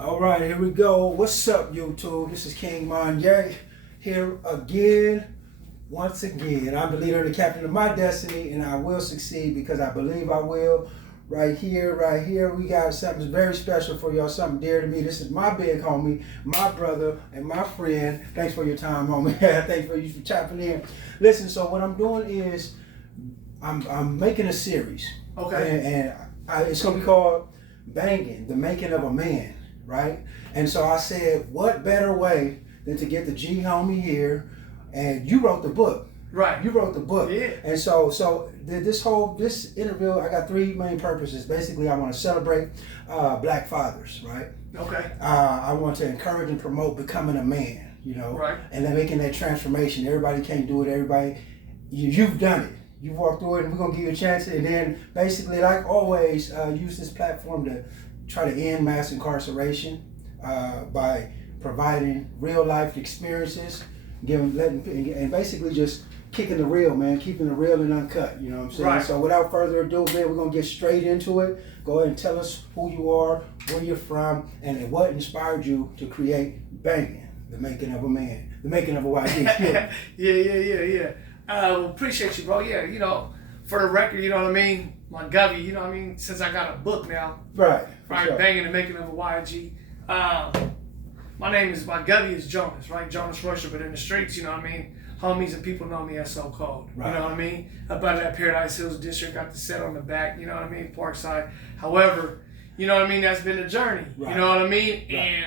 All right, here we go. What's up, YouTube? This is King Monye here again, once again. I'm the leader and the captain of my destiny, and I will succeed because I believe I will. Right here, we got something very special for y'all, something dear to me. This is my big homie, my brother, and my friend. Thanks for your time, homie. Thanks for you for chopping in. Listen, so what I'm doing is I'm making a series. Okay. And it's gonna be called Bangin, the Making of a Man. Right? And so I said, what better way than to get the G homie here, and you wrote the book. Right. You wrote the book. Yeah. And so this interview, I got three main purposes. Basically, I want to celebrate black fathers, right? Okay. I want to encourage and promote becoming a man, you know, right, and then making that transformation. Everybody can't do it. Everybody, you've done it. You walked through it, and we're gonna give you a chance. And then basically, like always, use this platform to try to end mass incarceration by providing real life experiences, and basically just kicking the real, man, keeping the real and uncut. You know what I'm saying? Right. So without further ado, man, we're gonna get straight into it. Go ahead and tell us who you are, where you're from, and what inspired you to create Bangin, the Making of a Man, the Making of a YG. yeah. Appreciate you, bro. Yeah, you know, for the record, you know what I mean? My Govy, you know what I mean? Since I got a book now. Right. Sure. Bangin, the Making of a YG. My Govy is Jonas, right? Jonas Royster, but in the streets, you know what I mean? Homies and people know me as So Kold. Right. You know what I mean? Up out of that Paradise Hills district, got the set on the back, you know what I mean? Parkside. However, you know what I mean? That's been a journey. Right. You know what I mean? Right.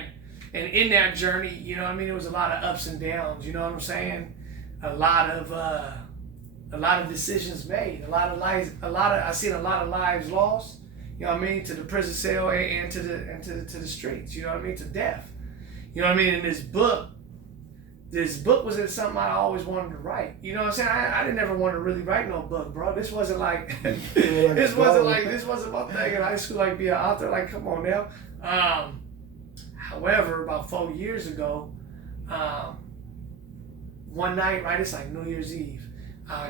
And in that journey, you know what I mean? There was a lot of ups and downs, you know what I'm saying? A lot of decisions made, I've seen a lot of lives lost, you know what I mean, to the prison cell and to the streets, you know what I mean, to death. You know what I mean? And this book was something I always wanted to write. You know what I'm saying? I didn't ever want to really write no book, bro. This wasn't like this wasn't my thing in high school, like be an author, like come on now. However, about 4 years ago, one night, right, it's like New Year's Eve.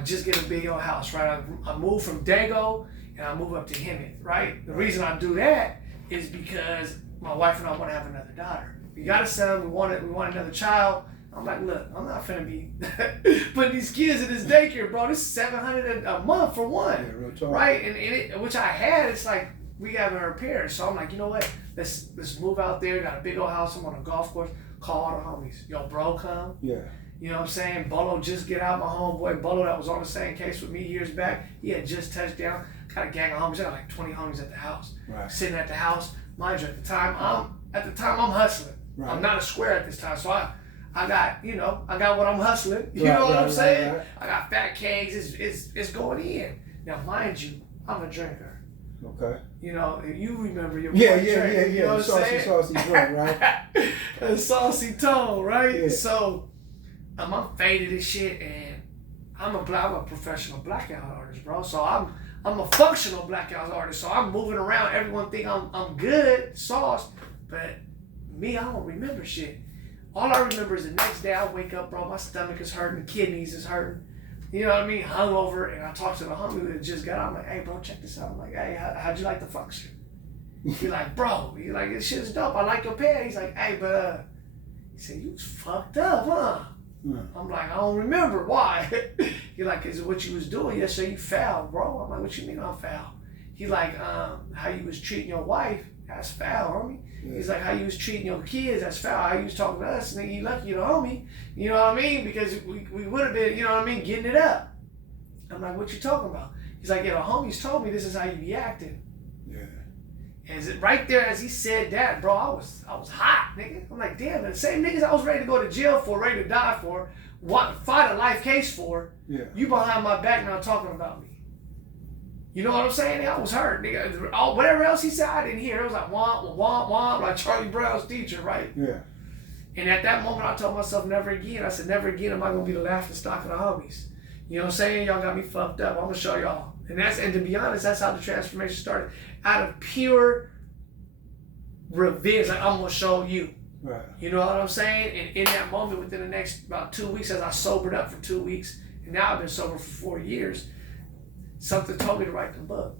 Just get a big old house, right? I moved from Dago and I moved up to Hemet, right? The reason I do that is because my wife and I want to have another daughter. We got a son, we want another child. I'm like, look, I'm not finna be putting these kids in this daycare, bro. This is $700 a month for one, real talk. Right? And which I had, it's like we haven't repaired. So I'm like, you know what? Let's move out there. Got a big old house. I'm on a golf course. Call all the homies. Yo, bro, come. Yeah. You know what I'm saying? Bolo just get out, my homeboy Bolo that was on the same case with me years back. He had just touched down. Got a gang of homies. I got like 20 homies at the house. Right. Sitting at the house. Mind you, at the time I'm hustling. Right. I'm not a square at this time. So I got what I'm hustling. You know what I'm saying? Right. I got fat kegs. It's going in. Now mind you, I'm a drinker. Okay. You know, you remember your yeah. You know what I'm saying? Saucy drink, right? A saucy tone, right? Yeah. So I'm faded as shit, and I'm a professional blackout artist, bro. So I'm a functional blackout artist. So I'm moving around. Everyone think I'm good, sauce, but me, I don't remember shit. All I remember is the next day I wake up, bro. My stomach is hurting, the kidneys is hurting. You know what I mean? Hungover, and I talked to the homie that just got out. I'm like, hey, bro, check this out. I'm like, hey, how'd you like the function? He's like, bro, he's like, this shit's dope. I like your pad. He's like, hey, but he said, you was fucked up, huh? Yeah. I'm like, I don't remember. Why? He's like, is it what you was doing yesterday? You foul, bro. I'm like, what you mean I'm foul? He's like, how you was treating your wife, that's foul, homie. Yeah. He's like, how you was treating your kids, that's foul. How you was talking to us, nigga, you lucky you're the homie. You know what I mean? Because we would have been, you know what I mean, getting it up. I'm like, what you talking about? He's like, yeah, the homies told me this is how you be acting. Yeah. And right there as he said that, bro, I was hot, nigga. I'm like, damn, the same niggas I was ready to go to jail for, ready to die for, fight a life case for, yeah. You behind my back now talking about me. You know what I'm saying? I was hurt, nigga. Whatever else he said, I didn't hear. It was like womp, womp, womp, like Charlie Brown's teacher, right? Yeah. And at that moment, I told myself, never again. I said, never again am I gonna be the laughing stock of the homies. You know what I'm saying? Y'all got me fucked up. I'm gonna show y'all. And to be honest, that's how the transformation started. Out of pure revenge, like I'm gonna show you. Right. You know what I'm saying? And in that moment, within the next about 2 weeks, as I sobered up for 2 weeks, and now I've been sober for 4 years, something told me to write the book.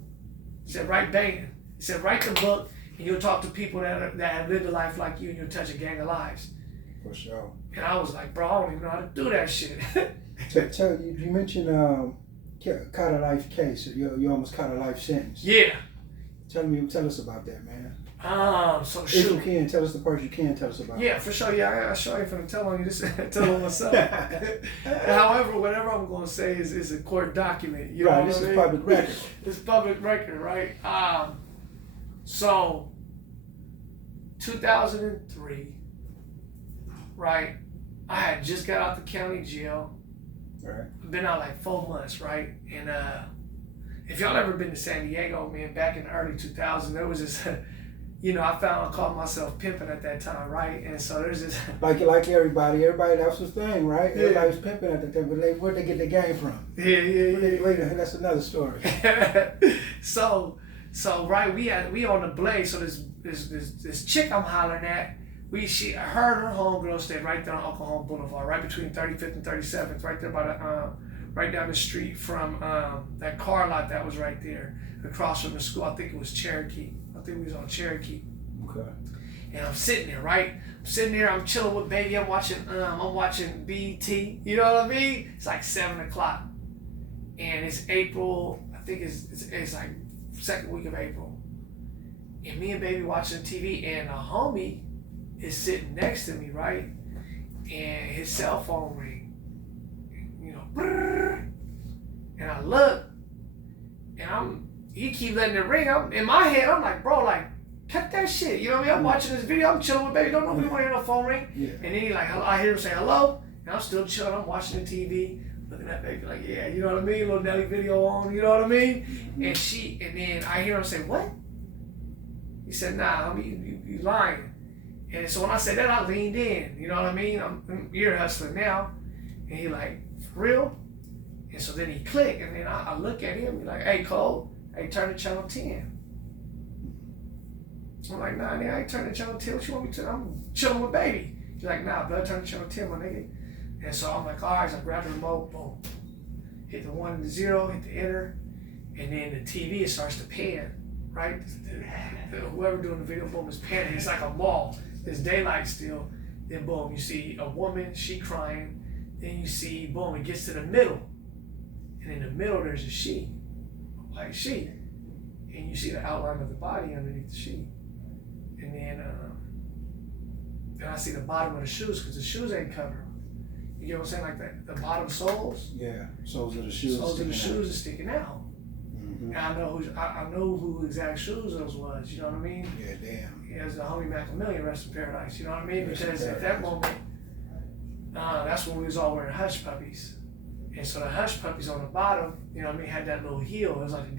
It said, write Bangin. It said, write the book And you'll talk to people that have lived a life like you, and you'll touch a gang of lives. For sure. And I was like, bro, I don't even know how to do that shit. Tell you mentioned caught a life case. You almost caught a life sentence. Yeah. Tell us about that, man. So if you can, tell us the part you can tell us about. Yeah, for sure. Yeah, I sure ain't finna tell on you. Just tell on myself. However, whatever I'm gonna say is a court document. You know this what I is mean? public record. It's public record, right? So 2003, right? I had just got out the county jail. Right. I've been out like 4 months, right? And if y'all ever been to San Diego, man, back in the early 2000s, there was this, I called myself pimping at that time, right? And so there's this. Like everybody, that's the thing, right? Yeah. Everybody was pimping at the time, but where'd they get the game from? Yeah. Wait, that's another story. So right, we on the blaze. So this chick I'm hollering at, her and her homegirl stayed right there on Oklahoma Boulevard, right between 35th and 37th, right there by the right down the street from that car lot that was right there across from the school. I think it was Cherokee. I think we was on Cherokee. Okay. And I'm sitting there, right? I'm chilling with baby. I'm watching BET. You know what I mean? It's like 7 o'clock, and it's April. I think it's like second week of April, and me and baby watching TV, and a homie is sitting next to me, right? And his cell phone ring. And I look, and he keep letting it ring. In my head, I'm like, bro, like, cut that shit. You know what I mean? I'm watching this video, I'm chilling with baby. Don't nobody want to hear no phone ring. Yeah. And then he like, I hear him say hello, and I'm still chilling. I'm watching the TV, looking at baby like, yeah, you know what I mean? Little Nelly video on, you know what I mean? Mm-hmm. And then I hear him say, what? He said, nah, I mean, you lying. And so when I said that, I leaned in. You know what I mean? I'm ear hustling now. And he like, for real? And so then he clicked, and then I look at him, and like, hey, Kold, hey, turn to channel 10. I'm like, nah, nigga, I ain't turning to channel 10. What you want me to? I'm chilling with baby. He's like, nah, blood, turn to channel 10, my nigga. And so I'm like, all right, so I grab the remote, boom. Hit the 1 and the 0, hit the enter, and then the TV, it starts to pan, right? Whoever doing the video, boom, is panning. It's like a mall. There's daylight still. Then boom, you see a woman, she crying. Then you see, boom, it gets to the middle. And in the middle, there's a sheet, a white sheet. And you see the outline of the body underneath the sheet. And then I see the bottom of the shoes, because the shoes ain't covered. You get what I'm saying? Like the bottom soles? Yeah, soles of the shoes. Soles of the shoes are sticking out. Mm-hmm. And I know who exact shoes those was, you know what I mean? Yeah, damn. Yeah, it was the homie Macamillion, rest in paradise, you know what I mean? Because at that moment, that's when we was all wearing hush puppies. And so the hush puppies on the bottom, you know what I mean, had that little heel. It was like a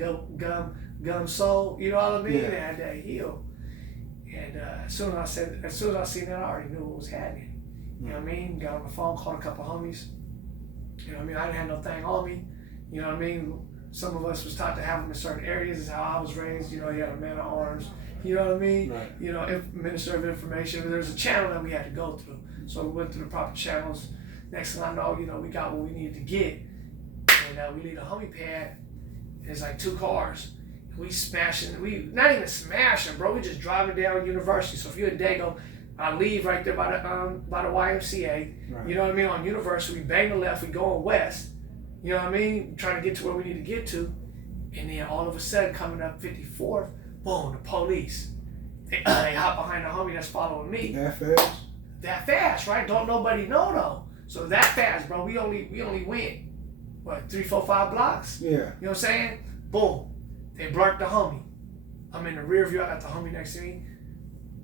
gum sole, you know what I mean? Yeah. It had that heel. And as soon as I seen that, I already knew what was happening. You know what I mean? Got on the phone, called a couple homies. You know what I mean? I didn't have no thing on me. You know what I mean? Some of us was taught to have them in certain areas. Is how I was raised. You know, you had a man of arms. You know what I mean? Right. You know, Minister of Information. There's a channel that we had to go through. So we went through the proper channels. Next thing I know, you know, we got what we needed to get. And we need a homie pad. And it's like 2 cars. We smashing, not even smashing, bro. We just driving down University. So if you're in Dago, I leave right there by the YMCA. Right. You know what I mean? On University, we bang the left, we going west. You know what I mean? Trying to get to where we need to get to. And then all of a sudden, coming up 54th, boom, the police. They hop behind the homie that's following me. That fast? That fast, right? Don't nobody know though. So that fast, bro. We only went, what, 3, 4, 5 blocks? Yeah. You know what I'm saying? Boom. They brought the homie. I'm in the rear view. I got the homie next to me.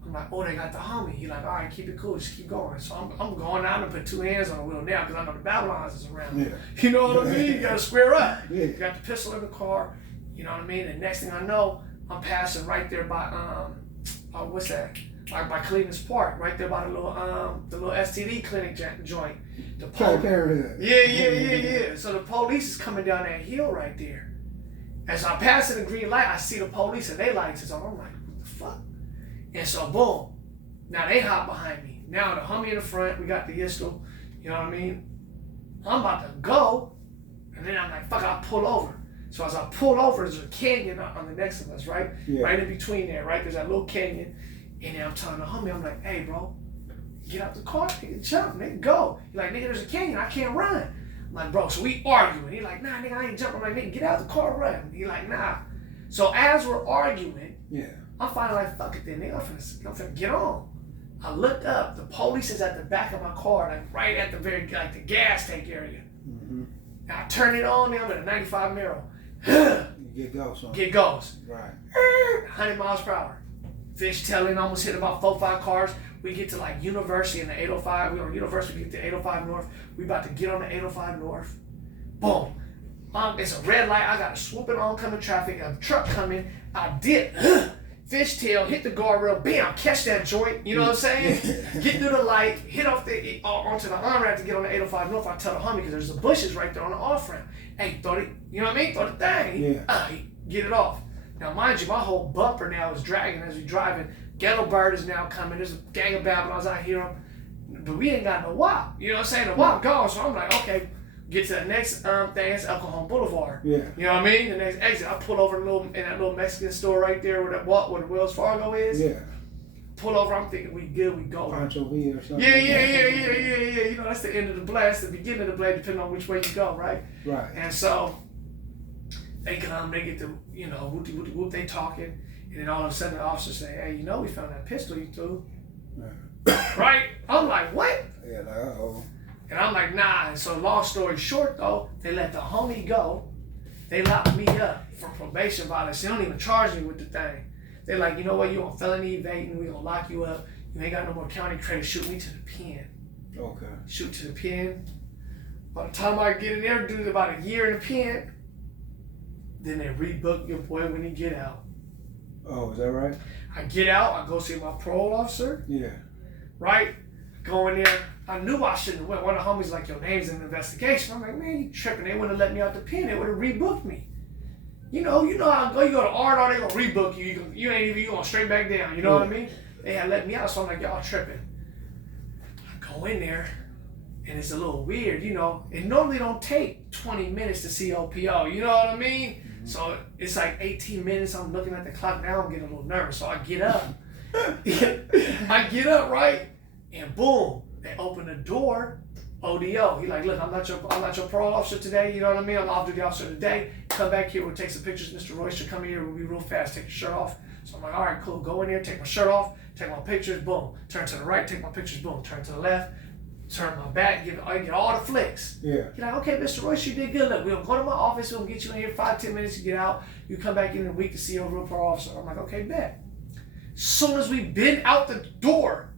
I'm like, oh, they got the homie. He like, all right, keep it cool. Just keep going. So I'm going out and put 2 hands on the wheel now because I know the Babylons is around. Yeah. You know what I mean? You got to square up. Yeah. You got the pistol in the car. You know what I mean? And next thing I know, I'm passing right there by, what's that? Like by Cleveland's Park, right there by the little STD clinic joint. The Parenthood. Yeah. So the police is coming down that hill right there. As I'm passing the green light, I see the police and they lights is on. I'm like, what the fuck? And so boom, now they hop behind me. Now the homie in the front, we got the pistol, you know what I mean? I'm about to go, and then I'm like, fuck, I'll pull over. So as I pull over, there's a canyon on the next of us, right? Yeah. Right in between there, right? There's that little canyon. And then I'm telling the homie, I'm like, hey, bro, get out the car, nigga, jump, nigga, go. He's like, nigga, there's a canyon, I can't run. I'm like, bro, so we arguing. He's like, nah, nigga, I ain't jumping. I'm like, nigga, get out the car, run. He's like, nah. So as we're arguing, I'm finally like, fuck it then, nigga, I'm finna get on. I look up, the police is at the back of my car, like right at the very, like the gas tank area. Mm-hmm. And I turn it on, I'm at a 95 Miro. Get goes, huh? Get goes. Right. 100 miles per hour. Fishtailing, almost hit about 4-5 cars. We get to like University in the 805. We on University, we get to 805 North. We about to get on the 805 North. Boom. It's a red light. I got a swooping oncoming traffic. A truck coming. I dip. Fishtail, hit the guardrail. Bam, catch that joint. You know what I'm saying? Get through the light. Hit off the onto the on-ramp to get on the 805 North. I tell the homie because there's the bushes right there on the off-ramp. Hey, throw it. You know what I mean? Throw the thing. Get it off. Now, mind you, my whole bumper now is dragging as we driving. Ghetto Bird is now coming. There's a gang of Babylons. I hear them. But we ain't got no WAP. You know what I'm saying? The WAP gone. So I'm like, okay, get to the next thing. It's El Cajon Boulevard. Yeah. You know what I mean? The next exit. I pull over in that little Mexican store right there where the Wells Fargo is. Yeah. Pull over. I'm thinking we good. We go. Pancho Villa or something. Yeah. You know, that's the end of the blast. The beginning of the blade, depending on which way you go, right? Right. And so they come, they get the, you know, whoop, they talking, and then all of a sudden the officer say, hey, you know, we found that pistol you threw. Right? I'm like, what? Yeah, like, uh-oh. And I'm like, nah. And so long story short, though, they let the homie go. They locked me up for probation violation. They don't even charge me with the thing. They're like, you know what, you on felony evading, we gonna lock you up. You ain't got no more county credit, shoot me to the pen. Okay. Shoot to the pen. By the time I get in there, do about a year in the pen, then they rebook your boy when he get out. Oh, is that right? I get out, I go see my parole officer. Yeah. Right? Go in there. I knew I shouldn't have went. One of the homies like, your name's in the investigation. I'm like, man, you tripping. They wouldn't have let me out the pen. They would have rebooked me. You know how I go. You go to R&R, they gonna rebook you. You ain't even, you going straight back down. You know what I mean? They had let me out, so I'm like, y'all tripping. I go in there, and it's a little weird, you know. It normally don't take 20 minutes to see OPO. You know what I mean? Mm-hmm. So it's like 18 minutes. I'm looking at the clock now. I'm getting a little nervous. So I get up. I get up, right? And boom, they open the door. ODO. He like, look, I'm not your parole officer today. You know what I mean? I'm off-duty officer today. Come back here. We'll take some pictures. Mr. Royster, come here. We'll be real fast. Take your shirt off. So I'm like, all right, cool. Go in here. Take my shirt off. Take my pictures. Boom. Turn to the right. Take my pictures. Boom. Turn to the left. Turn my back. Get all the flicks. Yeah. You're like, okay, Mr. Royster, you did good. Look, we'll go to my office. We'll get you in here 5-10 minutes to get out. You come back in a week to see your real parole officer. I'm like, okay, bet. Soon as we've been out the door,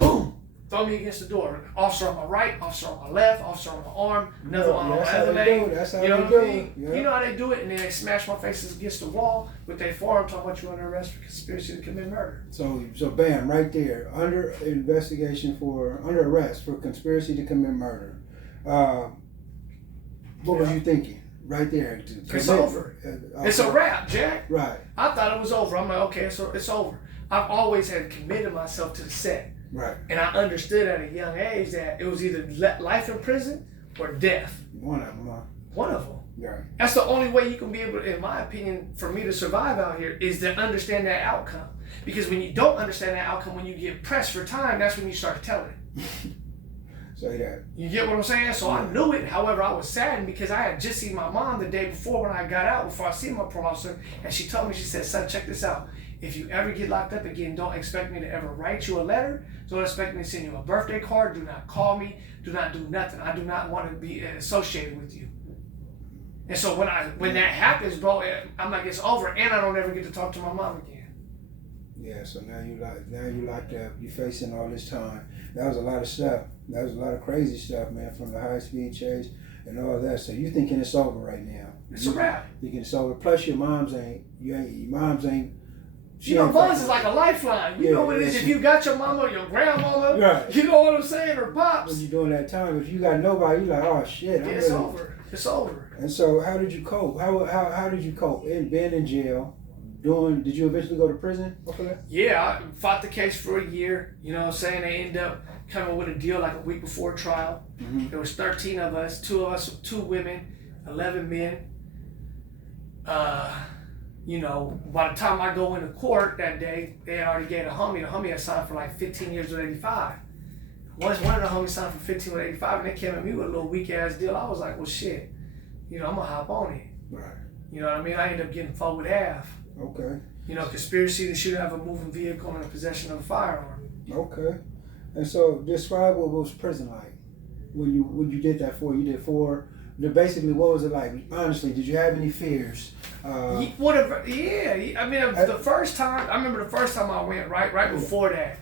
boom. Throw me against the door. Officer on my right, officer on my left, officer on my arm, another one on my other leg. That's how you know they what do I it. mean? Yeah. You know how they do it, and then they smash my faces against the wall with their forearm talking about you under arrest for conspiracy to commit murder. So bam, right there, under arrest for conspiracy to commit murder. What was you thinking? Right there. It's over. It's a wrap, Jack. Right. I thought it was over. I'm like, okay, so it's over. I've always had committed myself to the set. Right. And I understood at a young age that it was either life in prison or death. One of them, huh? One of them. Yeah. That's the only way you can be able to, in my opinion, for me to survive out here is to understand that outcome. Because when you don't understand that outcome, when you get pressed for time, that's when you start telling it. Say that. You get what I'm saying? So I knew it. However, I was saddened because I had just seen my mom the day before when I got out, before I seen my parole officer, and she told me, she said, son, check this out. If you ever get locked up again, don't expect me to ever write you a letter. Don't expect me to send you a birthday card. Do not call me. Do not do nothing. I do not want to be associated with you. And so when that happens, bro, I'm like, it's over, and I don't ever get to talk to my mom again. Yeah, so now you locked up. You facing all this time. That was a lot of stuff. That was a lot of crazy stuff, man, from the high speed chase and all that. So you thinking it's over right now? It's a wrap. Thinking it's over. Plus your mom's ain't. You know, moms is like a lifeline. You know what it is. If you got your mama or your grandmama, right. You know what I'm saying, or pops. When you're doing that time, if you got nobody, you're like, oh shit. It's over. It's over. And so, how did you cope? How did you cope? Being in jail, did you eventually go to prison for that? Yeah, I fought the case for a year. You know what I'm saying? They ended up coming with a deal like a week before trial. Mm-hmm. There was 13 of us, 2 women, 11 men. you know, by the time I go into court that day, they had already gave the homie had signed for like 15 years with 85. Once one of the homies signed for 15 with 85 and they came at me with a little weak ass deal, I was like, well shit, you know, I'm gonna hop on it. Right. You know what I mean? I ended up getting 4 with half. Okay. You know, conspiracy to shoot out of a moving vehicle and possession of a firearm. Okay. And so describe what was prison like when you did that for. You did 4. Basically, what was it like? Honestly, did you have any fears? Whatever. Yeah. I mean, the first time, I remember the first time I went, right before that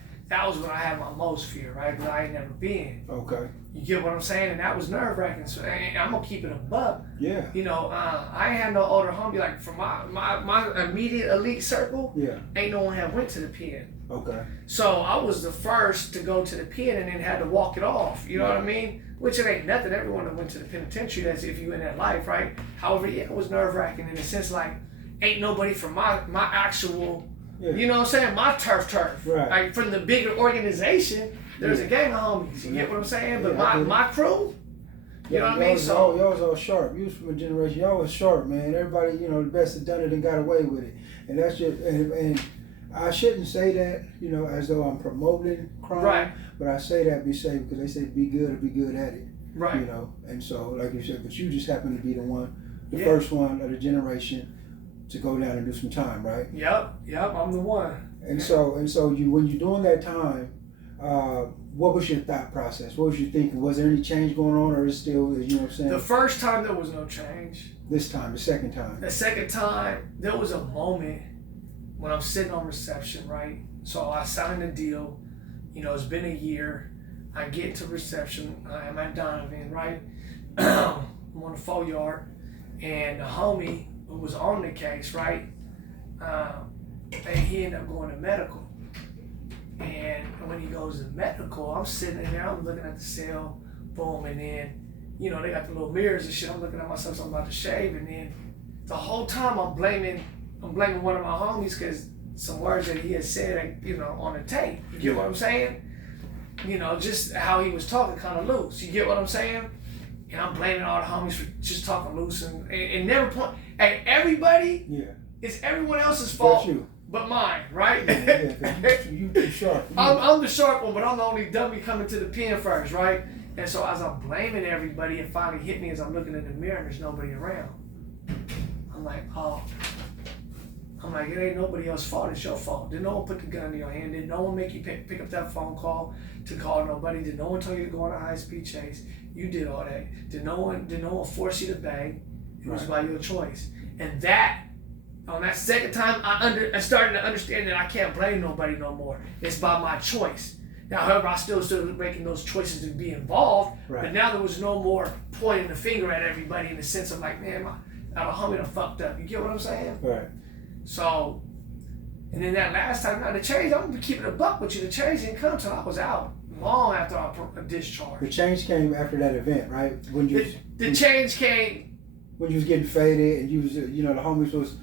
was when I had my most fear, right? Because I ain't never been. Okay. You get what I'm saying? And that was nerve wracking. So and I'm gonna keep it a buck. Yeah. You know, I ain't had no older homie like from my immediate elite circle. Yeah. Ain't no one had went to the pen. Okay. So I was the first to go to the pen and then had to walk it off. You know what I mean? Which it ain't nothing. Everyone that went to the penitentiary, that's if you in that life, right? However, yeah, it was nerve wracking in the sense like ain't nobody from my actual, you know what I'm saying? My turf. Right. Like from the bigger organization, there's a gang of homies. You get what I'm saying? But my crew, you know what I mean? So y'all was all sharp. You was from a generation. Y'all was sharp, man. Everybody, you know, the best had done it and got away with it. And that's just and I shouldn't say that, you know, as though I'm promoting crime. Right. But I say that be safe because they say be good or be good at it. Right. You know, and so like you said, but you just happen to be the first one of the generation to go down and do some time, right? Yep, I'm the one. And so you when you're doing that time, what was your thought process? What was you thinking? Was there any change going on, or is it still, you know what I'm saying? The first time there was no change. This time, the second time. The second time, there was a moment when I'm sitting on reception, right? So I signed a deal. You know, it's been a year. I get into reception. I'm at Donovan, right? I'm on the 4-yard, and the homie who was on the case, right? And he ended up going to medical. And when he goes to medical, I'm sitting in there, I'm looking at the cell, boom, and then, you know, they got the little mirrors and shit. I'm looking at myself, so I'm about to shave, and then the whole time I'm blaming one of my homies because some words that he had said, you know, on the tape. You get what I'm saying? You know, just how he was talking kind of loose. You get what I'm saying? And I'm blaming all the homies for just talking loose and never point. Hey, everybody, it's everyone else's fault but mine, right? You sharp. I'm the sharp one, but I'm the only dummy coming to the pen first, right? And so as I'm blaming everybody, it finally hit me as I'm looking in the mirror and there's nobody around. I'm like, oh. I'm like, it ain't nobody else's fault, it's your fault. Did no one put the gun in your hand? Did no one make you pick up that phone call to call nobody? Did no one tell you to go on a high-speed chase? You did all that. Did no one force you to bang? It was by your choice. And that, on that second time, I started to understand that I can't blame nobody no more. It's by my choice. Now, however, I still making those choices to be involved, but now there was no more pointing the finger at everybody in the sense of like, man, my homie done fucked up. You get what I'm saying? Right. So, and then that last time, now the change, I'm gonna keep it a buck with you. The change didn't come till I was out, long after I discharged. The change came after that event, right? When the change came when you was getting faded, and you was, you know, the homies was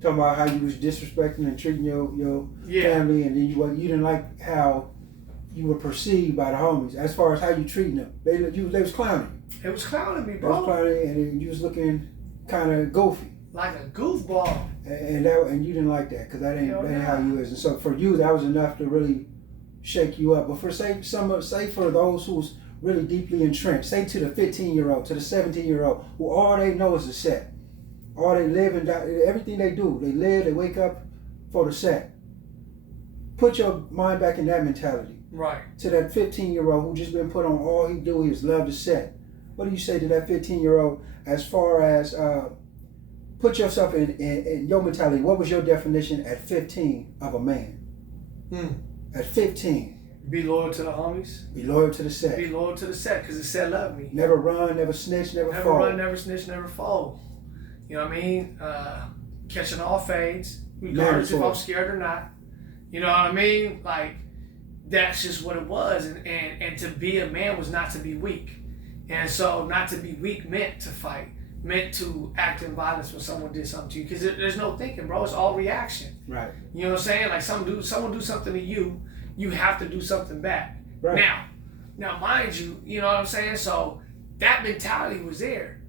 talking about how you was disrespecting and treating your family, and then you didn't like how you were perceived by the homies as far as how you treating them. They was clowning. It was clowning me, bro. They was clowning, and then you was looking kind of goofy. Like a goofball. And you didn't like that because that ain't how you is. And so for you, that was enough to really shake you up. But for say for those who's really deeply entrenched, say to the 15-year-old, to the 17-year-old, who all they know is the set. All they live and die, everything they do, they live, they wake up for the set. Put your mind back in that mentality. Right. To that 15-year-old who just been put on, all he do is love the set. What do you say to that 15-year-old as far as put yourself in your mentality? What was your definition at 15 of a man? At 15. Be loyal to the homies. Be loyal to the set. Be loyal to the set because the set loved me. Never run, never snitch, never fall. Never run, never snitch, never fall. You know what I mean? Catching all fades, regardless if I'm scared or not. You know what I mean? Like, that's just what it was. And to be a man was not to be weak. And so not to be weak meant to fight. Meant to act in violence when someone did something to you, because there's no thinking, bro. It's all reaction. Right. You know what I'm saying? Like someone do something to you, you have to do something back. Right. Now, mind you, you know what I'm saying? So that mentality was there.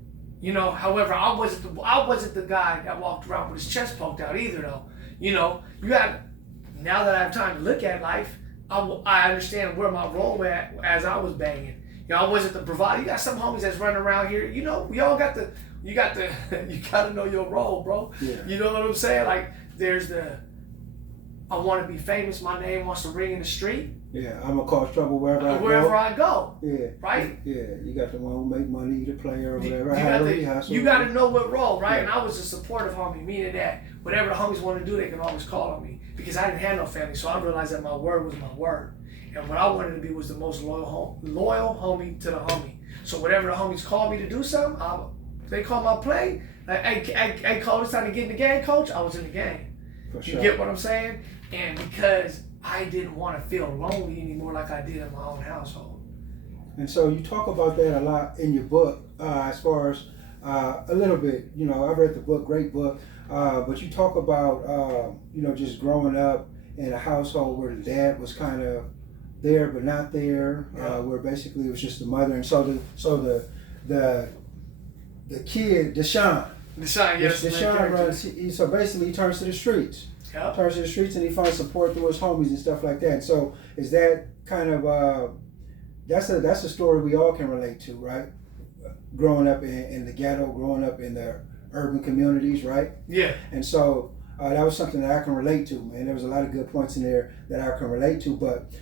You know, however, I wasn't the guy that walked around with his chest poked out either, though. You know, you got, now that I have time to look at life, I understand where my role at as I was banging. You know, I wasn't the bravado. You got some homies that's running around here. You know, we all got you gotta know your role, bro. Yeah. You know what I'm saying? Like, there's I want to be famous. My name wants to ring in the street. Yeah, I'm gonna cause trouble wherever I go. Yeah. Right? Yeah, you got the one who make money, the player or whatever. You got to know what role, right? Yeah. And I was a supportive homie, meaning that whatever the homies want to do, they can always call on me because I didn't have no family. So I realized that my word was my word, and what I wanted to be was the most loyal homie to the homie. So whatever the homies called me to do something, they call my play. Like, hey, Kold, it's time to get in the game, coach. I was in the game. For sure. You get what I'm saying? And because I didn't want to feel lonely anymore like I did in my own household. And so you talk about that a lot in your book, as far as a little bit, you know, I read the book, great book, but you talk about, you know, just growing up in a household where the dad was kind of there but not there, where basically it was just the mother. And so the kid, Deshaun, yes. Deshaun runs, so basically he turns to the streets. Yep. Turns to the streets and he finds support through his homies and stuff like that. So is that kind of that's a story we all can relate to, right? Growing up in the ghetto, growing up in the urban communities, right? Yeah. And so that was something that I can relate to, man. There was a lot of good points in there that I can relate to. But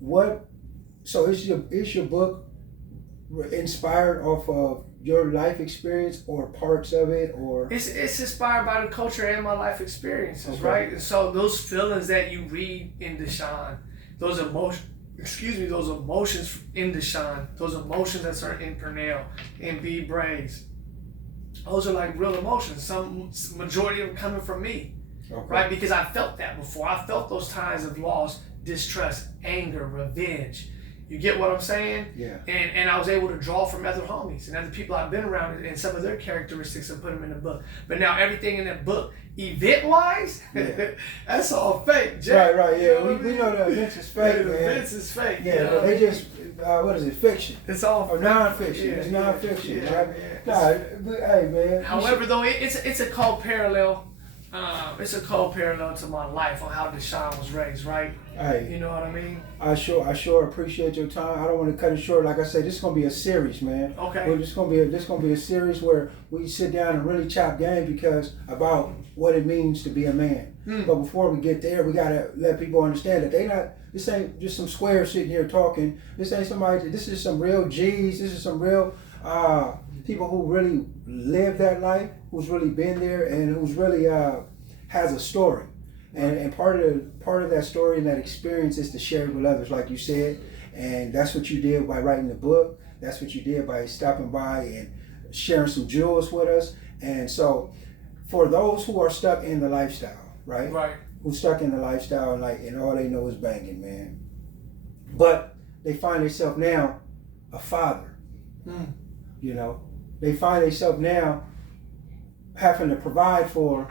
is your book inspired off of your life experience or parts of it, or it's inspired by the culture and my life experiences, okay. Right? And so those feelings that you read in Deshaun, those emotions in Deshaun, those emotions that are in Pernell, in B. Braves, those are like real emotions. Some majority of them coming from me, okay. Right? Because I felt that before. I felt those times of loss, distrust, anger, revenge. You get what I'm saying? Yeah. And I was able to draw from other homies and other people I've been around and some of their characteristics and put them in the book. But now everything in that book, event-wise, that's all fake, Jay. Right, yeah. We know the events is fake, man. The events is fake. Yeah, but they just, what is it, fiction? It's all or non-fiction. It's non-fiction, right? Hey, man. However, though, it's a cold parallel. It's a cold parallel to my life on how Deshaun was raised, right? Hey, you know what I mean? I sure appreciate your time. I don't want to cut it short. Like I said, this is gonna be a series, man. Okay. Well, this is gonna be a series where we sit down and really chop game because about what it means to be a man. But before we get there, we gotta let people understand that this ain't just some squares sitting here talking. This ain't somebody. This is some real G's. This is some real people who really live that life, who's really been there, and who's really has a story. And part of that story and that experience is to share it with others, like you said. And that's what you did by writing the book. That's what you did by stopping by and sharing some jewels with us. And so, for those who are stuck in the lifestyle, right? Right. Who's stuck in the lifestyle and all they know is banging, man. But they find themselves now a father. You know, they find themselves now having to provide for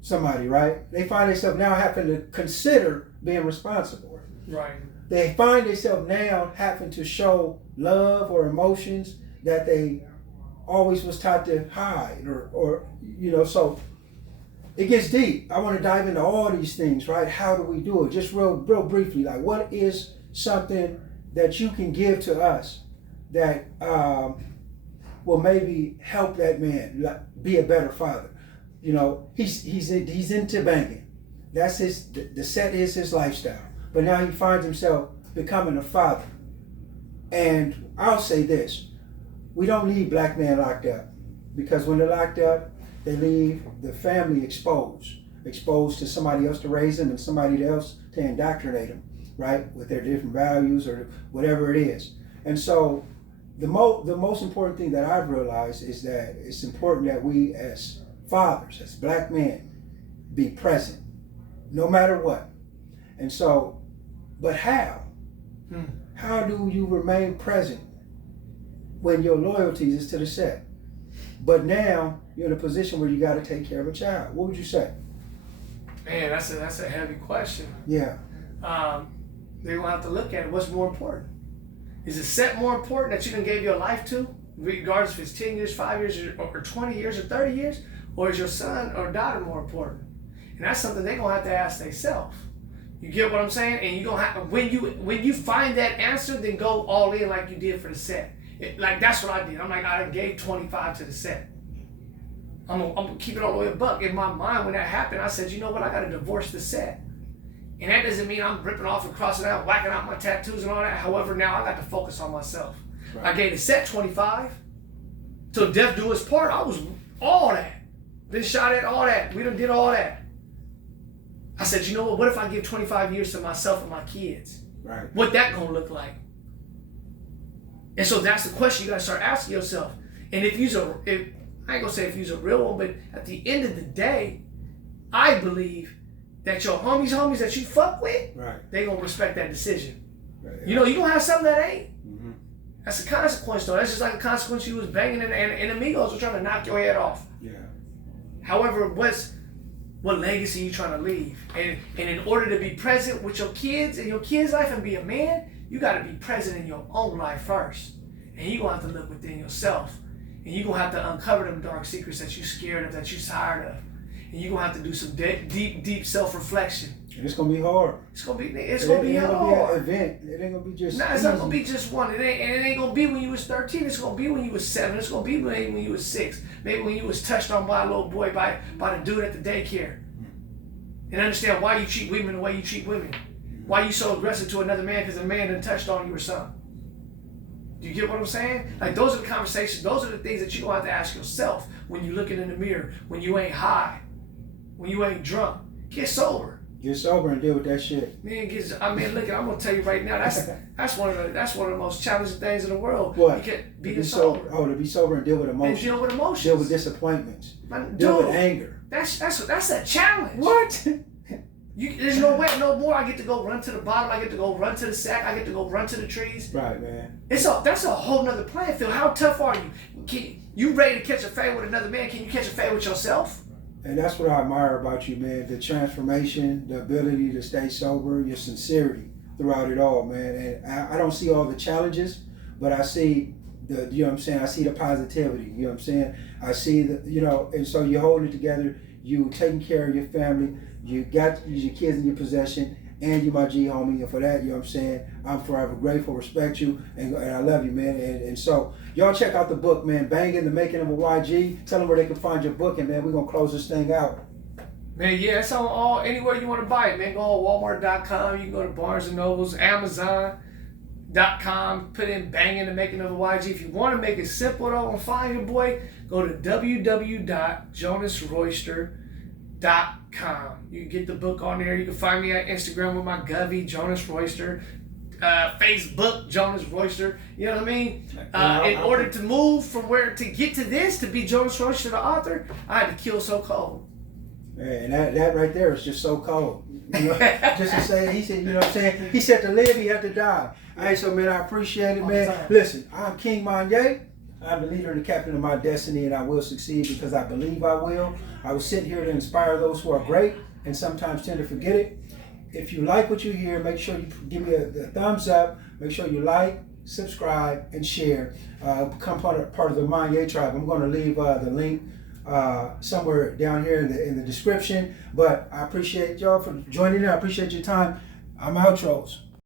somebody, right? They find themselves now having to consider being responsible. Right. They find themselves now having to show love or emotions that they always was taught to hide or you know, so it gets deep. I want to dive into all these things, right? How do we do it? Just real briefly, like what is something that you can give to us that will maybe help that man be a better father? You know, he's into banging. That's the set is his lifestyle. But now he finds himself becoming a father. And I'll say this, we don't need black men locked up, because when they're locked up, they leave the family exposed to somebody else to raise them and somebody else to indoctrinate them, right, with their different values or whatever it is. And so the most important thing that I've realized is that it's important that we as fathers, as black men, be present, no matter what. And so, but how? How do you remain present when your loyalties is to the set? But now you're in a position where you got to take care of a child. What would you say? Man, that's a heavy question. Yeah. They're gonna have to look at it. What's more important? Is the set more important that you done gave your life to? regardless if it's 10 years, 5 years, or 20 years, or 30 years, or is your son or daughter more important? And that's something they're gonna have to ask themselves. You get what I'm saying? And you're gonna have, when you find that answer, then go all in like you did for the set. Like that's what I did. I'm like, I gave 25 to the set. I'm gonna keep it all the way a buck. In my mind, when that happened, I said, you know what? I gotta divorce the set. And that doesn't mean I'm ripping off and crossing out, whacking out my tattoos and all that. However, now I got to focus on myself. Right. I gave the set 25. Till death do us part, I was all that. Been shot at, all that. We done did all that. I said, you know what if I give 25 years to myself and my kids? Right. What that gonna look like? And so that's the question you gotta start asking yourself. And I ain't gonna say if you's a real one, but at the end of the day, I believe that your homies that you fuck with, right, they gonna respect that decision. Right. You know, you gonna have something that ain't. Mm-hmm. That's a consequence though. That's just like a consequence you was banging and amigos were trying to knock your head off. Yeah. However, what legacy you trying to leave? And in order to be present with your kids in your kids' life and be a man, you gotta be present in your own life first. And you gonna have to look within yourself. And you gonna have to uncover them dark secrets that you scared of, that you tired of. And you're gonna have to do some deep self-reflection. And it's gonna be hard. It's gonna be hard. It ain't gonna be an event. It ain't gonna be just. Nah, it's not gonna be just one. It ain't gonna be when you was 13. It's gonna be when you was 7. It's gonna be maybe when you was 6. Maybe when you was touched on by a little boy by the dude at the daycare. And understand why you treat women the way you treat women. Why you so aggressive to another man because a man done touched on you or something. Do you get what I'm saying? Like those are the conversations. Those are the things that you gonna have to ask yourself when you looking in the mirror. When you ain't high. When you ain't drunk, get sober. Get sober and deal with that shit. Man, look, I'm gonna tell you right now, that's one of the most challenging things in the world. What? You can't be sober. To be sober and deal with emotions. And deal with emotions. Deal with disappointments. Dude, deal with anger. That's a challenge. What? There's no way no more. I get to go run to the bottom. I get to go run to the sack. I get to go run to the trees. Right, man. That's a whole nother playing field. How tough are you? You ready to catch a fade with another man? Can you catch a fade with yourself? And that's what I admire about you, man. The transformation, the ability to stay sober, your sincerity throughout it all, man. And I don't see all the challenges, but I see the, you know what I'm saying? I see the positivity, you know what I'm saying? I see and so you're holding it together, you taking care of your family, you got your kids in your possession, and you my G homie, and for that, you know what I'm saying, I'm forever grateful, respect you, and I love you, man. And so y'all check out the book, man, Bangin, The Making of a YG. Tell them where they can find your book, and man, we're gonna close this thing out. Man, yeah, it's on anywhere you want to buy it, man. Go on Walmart.com, you can go to Barnes & Nobles, Amazon.com, put in Bangin, The Making of a YG. If you want to make it simple though and find your boy, go to www.jonasroyster.com. You can get the book on there. You can find me on Instagram with my Govey, Jonas Royster. Facebook, Jonas Royster. You know what I mean? In order to move from where to get to this, to be Jonas Royster, the author, I had to kill So Cold. And that right there is just so cold. You know, just to say, he said, you know what I'm saying? He said to live, he had to die. All right, so man, I appreciate it, man. Listen, I'm King Monye. I'm the leader and the captain of my destiny, and I will succeed because I believe I will. I was sitting here to inspire those who are great and sometimes tend to forget it. If you like what you hear, make sure you give me a thumbs up. Make sure you like, subscribe, and share. Become part of the Monye tribe. I'm going to leave the link somewhere down here in the description. But I appreciate y'all for joining in. I appreciate your time. I'm outros.